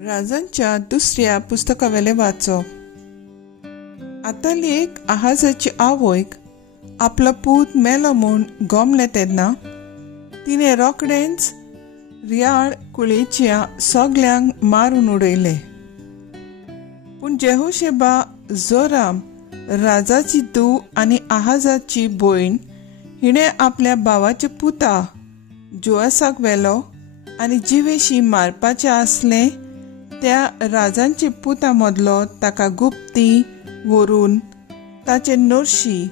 राजांच्या दुसऱ्या पुस्तकावेले वाचप. आताली एक आहाजाची आवयक आपलो पूत मेलो म्हूण गमले तेन्ना तिने रोखडेंच रियाळ कुळेच्या सगल्यांक मारून उडयले. पूण जेहोशेबा जोराम राजाची धूव आनी आहाजाची भयण हिणे आपल्या भावाचे पुता जोआसाक व्हेलो आनी जिवेशी मारपाचे आसले त्या राजांचे पुता मदलो ताका गुप्ती व्हरून ताचे नोर्शी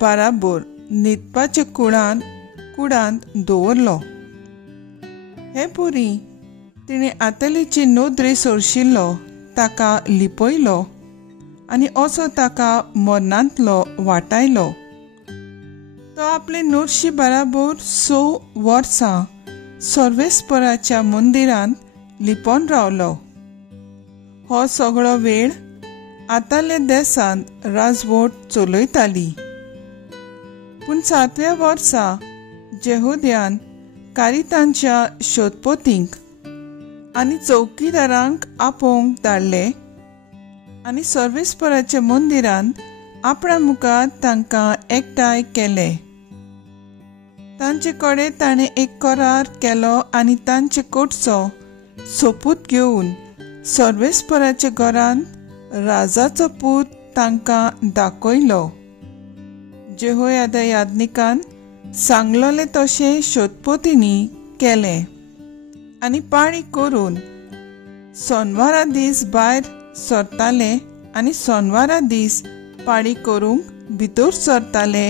बाराबोर न्हिदपाचे कुडांत दवरलो. हे पोरी तिणे आतलीची नोदरी सोरशिल्लो ताका लिपयलो आनी असो ताका मरणांतलो वाटायलो. तो आपले नोर्शी बाराबोर 6 वर्सां सर्वेस्पराच्या मंदिरांत लिपोन रावलो. हो सगळो वेळ आताले देसांत राजवट चलयताली. पूण 7व्या वर्सा जेहुद्यान कारितांच्या शोधपोतींक आनी चौकीदारांक आपोवंक धाडले आनी सर्वेस्पराच्या मंदिरांत आपणा मुखार तांकां एकठांय केले. तांचे कडेन ताणें एक करार केलो आनी तांचे कडचो सोपूत घेवन सर्वेस्पराच्या घरांत राजाचो पूत तांकां दाखयलो. जेहोयादा यादनिकान सांगलोले तशें शोधपोतींनी केलें आनी पाळी करून सोनवारा दीस भायर सरताले आनी सोनवारा दीस पाळी करूंक भितर सरताले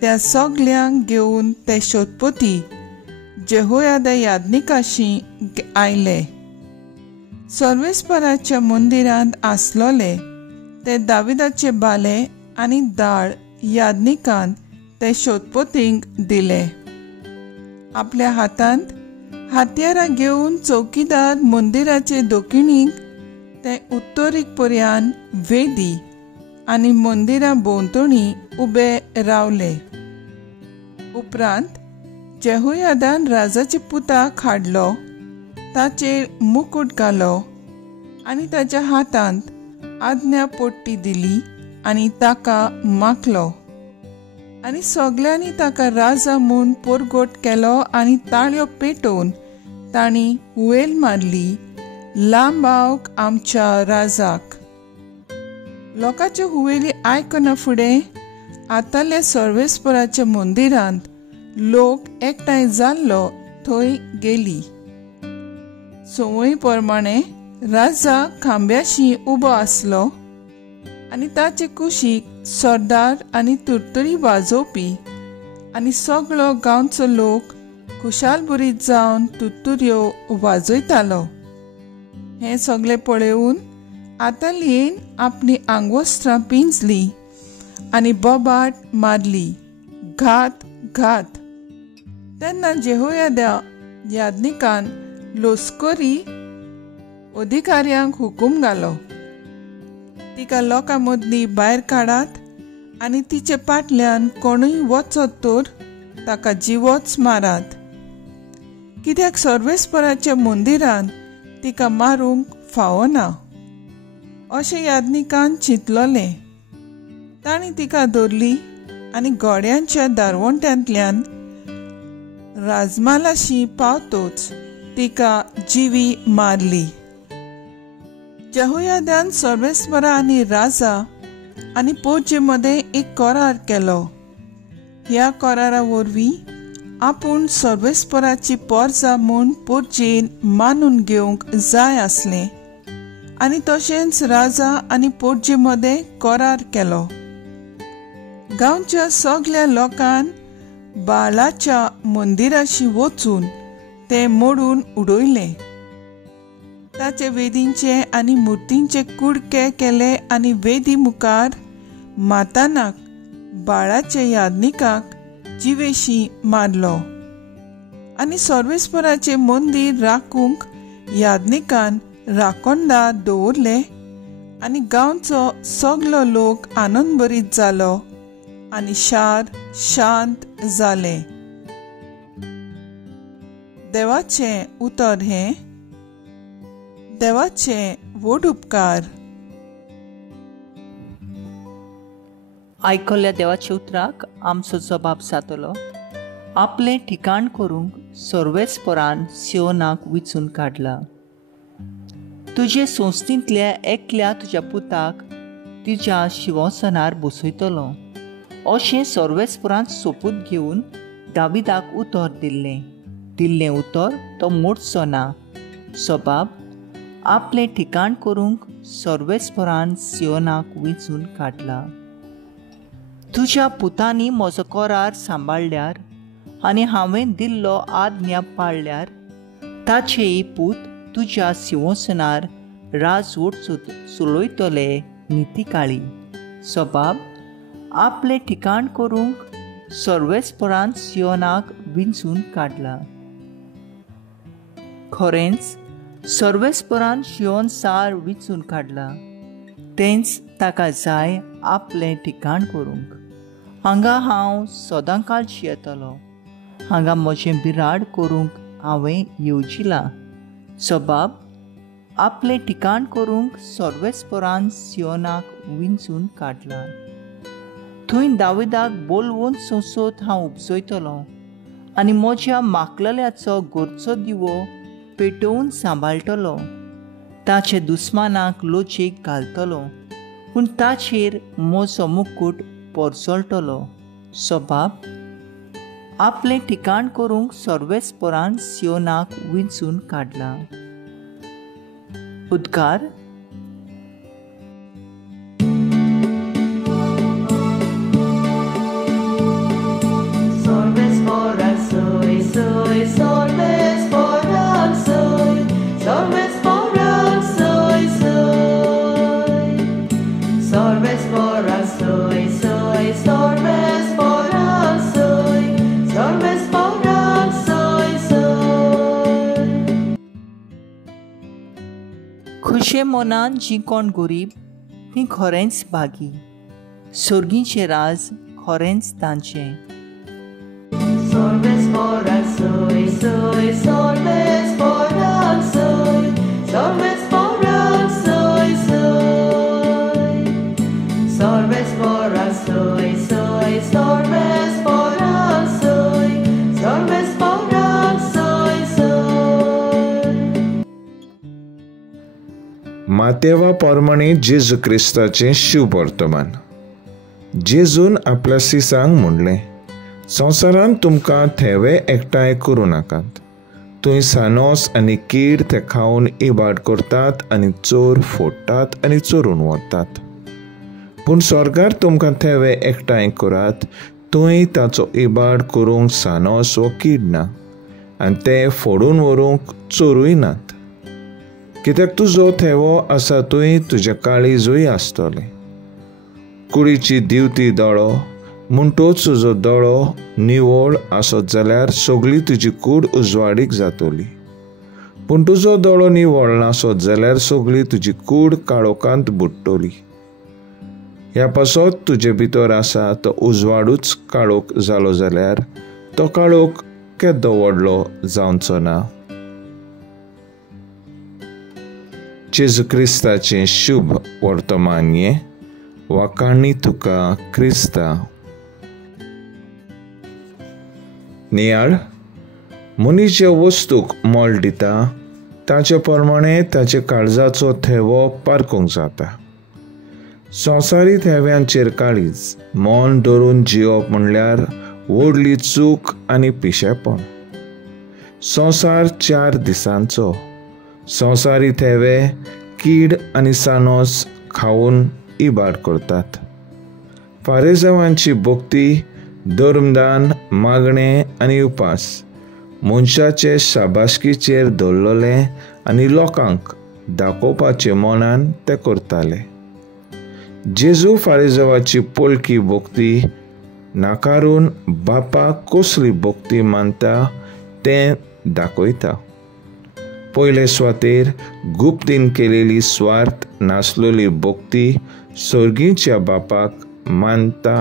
त्या सगल्यांक घेवन ते शोधपोती जेहोयादा यादनिकाशी आयले. सर्वेस्पराच्या मंदिरांत आसलोले ते दाविदाचे बाले आनी दाळ यादनिकान ते शोधपोतींक दिले. आपल्या हातांत हातयारां घेवन चौकीदार मंदिराचे दोखिणीक ते उत्तरीक पर्यान वेदी आनी मंदिरा भोंवतणी उबे रावले. उपरांत जेहोयादान राजाच्या पुताक हाडलो, ताचेर मुकुट घालो आनी ताच्या हातांत आज्ञा पोट्टी दिली आनी ताका माखलो आनी सगल्यांनी ताका राजा म्हूण परगट केलो आनी ताळयो पेटोवन तांणी हुवेल मारली, लांबावक आमच्या राजाक. लोकांचे हुवेली आयकना फुडें आताले सर्वेस्पराच्या मंदिरांत लोक एकठांय जाल्लो थंय गेली. संवय प्रमाणे राजा खांब्याशी उबो आसलो आनी ताचे कुशीक सरदार आनी तुरतरी वाजोवपी आनी सगळो गांवचो लोक खुशालबुरीत जावन तुरतुऱ्यो वाजयतालो. हें सगळें पळोवन आतालियेन आपली आंगवस्त्रां पिंजली आनी बोबाट मारली, घात घात. तेन्ना जेहोयादा यादनिकान लोस्करी अधिकाऱ्यांक हुकूम घालो, तिका लोकां मदली भायर काडात आनी तिचे फाटल्यान कोणूय वचत तर ताका जिवोच मारात, कित्याक सर्वेस्पराच्या मंदिरांत तिका मारूंक फावना. अशें यादनिकान चिंतलोलें. तांणी तिका धरली आनी घोड्यांच्या दारवंट्यांतल्यान राजमालाशी पावतोच तिका जिवी मारली. जेहोयादान सर्वेस्परा आनी राजा आनी पोजे मदें एक करार केलो. ह्या करारा वरवीं आपूण सर्वेस्पराची पोरजां म्हूण पोरजेन मानून घेवंक जाय आसलें आनी तशेंच राजा आनी पोरजे मदें करार केलो. गांवच्या सगळ्या लोकांन बाळाच्या मंदिराशी वचून ते मोडून उडयले. ताचे वेदींचे आनी मुर्तींचे कुडके केले आनी वेदी मुखार मातानाक बाळाचे यादनिकाक जिवेशी मारलो आनी सर्वेस्पराचे मंदीर राखूंक यादनिकान राखोंडा दवरले आनी गांवचो सगलो लोक आनंद भरीत जालो आनी शार शांत जाले. देवाचें उतर हें देवाचें व्हड उपकार. आयकल्ल्या देवाच्या उतराक आमचो जबाब जातलो. आपलें ठिकाण करूंक सर्वेस्परान सियोनाक विचून काडला. तुजे संस्थींतल्या एकल्या तुज्या पुताक तिच्या शिंवासनार बसयतलो अशें सर्वेस्परान सोपूत घेवन दाविदाक उतर दिल्लें उतर तो मोडचो ना. सबाब आपलें ठिकाण करूंक सर्वेस्परान सियोनाक विचून काडला. तुज्या पुतांनी म्हजो करार सांबाळल्यार आनी हांवें दिल्लो आज्ञा पाळल्यार ताचेय पूत तुज्या सिंहासनार राजवट चलयतले नितिकाळी. सबाब आपलें ठिकाण करूंक सर्वेस्परान सियोनाक विंचून काडला. खरेंच सर्वेस्परान सियोन सार विंचून काडला. तेंच ताका जाय आपलें ठिकाण करूंक. हांगा हांव सदांकाळची येतलो. हांगा म्हजें बिराड करूंक हांवें येवजिलां. सबाब आपलें ठिकाण करूंक सर्वेस्परान सियोनाक विंचून काडला. थंय दाविदाक बोलवून संसद हांव उपजयतलों आनी म्हज्या माकलेल्याचो घरचो दिवो पेटोवन सांबाळटलो. ताचे दुस्मानाक लोचयेक घालतलो पूण ताचेर म्हजो मुकूट परसळटलो. सबाब आपलें ठिकाण करूंक सर्वेस्परान सियोनाक विंचून काडला. उद्गार. Sorvesporan soy, soy, sorvesporan soy, sorvesporan soy, soy. Sorvesporan soy, soy, sorvesporan soy, sorvesporan soy, soy. खुशे मोनान जी कोण गरीब ती खरेंच भागी. सर्गीचें राज खरेंच तांचें. Sorvesporan soy, soy, sorvesporan soy, sorvesporan soy, soy. Sorvesporan soy, soy, sorvesporan soy, sorvesporan soy, soy. मातेवा पोरमणी जेजू क्रिस्ताचें शुभ वर्तमान. जेजून आपल्या सिसांक म्हणलें, संवसारान तुमकां थेवे एकठांय करूं नाकात. थंय सानोस आनी कीड ते खावन इबाड करतात आनी चोर फोडटात आनी चोरून व्हरतात. पूण स्वर्गार तुमकां थेवे एकठांय करात. थंय ताचो इबाड करूंक सानोस वो कीड ना आनी ते फोडून व्हरूंक चोरूय नात. कित्याक तुजो थेवो आसा थंय तुजे काळीजूय आसतलें. कुडीची दिवती दोळो म्हणटोच तुजो दोळो निवळ आसत जाल्यार सगळी तुजी कूड उजवाडीक जातली. पूण तुजो दोळो निवळ नासत जाल्यार सगळी तुजी कूड काळोखांत बुडटली. ह्या पासत तुजे भितर आसा तो उजवाडूच काळोख जालो जाल्यार तो काळोख केदो व्हडलो जावचो ना. जेजू क्रिस्ताचें शुभ वर्तमान हें वाकाणी तुका क्रिस्ता. नियाळ. मनीस ज्या वस्तूक मोल दिता ताचे प्रमाणे ताचे काळजाचो थेवो पारखूंक जाता. संवसारी थेव्यांचेर काळीज मोन धरून जिवप म्हणल्यार व्हडली चूक आनी पिशेपण. संवसार 4 दिसांचो. संवसारी थेवे कीड आनी सानोस खावन इबाड करतात. फारिसांवांची भक्ती, धर्मदान, मागणे आनी उपास मनशाचे शाबासकीचेर दवरलेले आनी लोकांक दाखोवपाचे मनान ते करताले. जेजू फारिसांवाची पोलकी भक्ती नाकारून बापाक कसली भक्ती मानता तें दाखयता. पयले सुवातेर गुप्तीन केलेली स्वार्थ नासलेली भक्ती सर्गीच्या बापाक मानता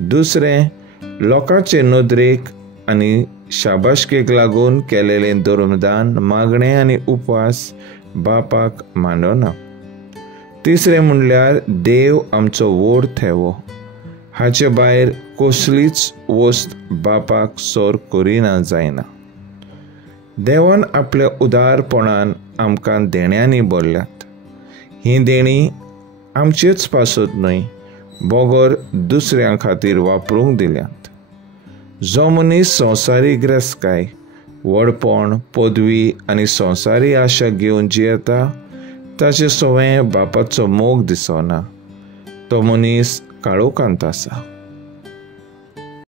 दुसरें, लोकांचे नदरेक आनी शाबासकेक लागून केलेलें धर्मदान, मागणें आनी उपवास बापाक मानना. तिसरें म्हणल्यार देव आमचो व्हड थेवो. हाचे भायर कसलीच वस्त बापाक सोर करिना जायना. देवान आपल्या उदारपणान आमकां देण्यांनी भरल्यात. हीं देणी आमचीच पासत न्हय, बोगोर दुसऱ्यां खातीर वापरूंक दिल्यात. जो मनीस संवसारीक रेस्काय, व्हडपण, पदवी आनी संवसारी आशा घेवन जियेता, ताचे सवय बापाचो मोग दिसना. तो मनीस काळोखांत आसा.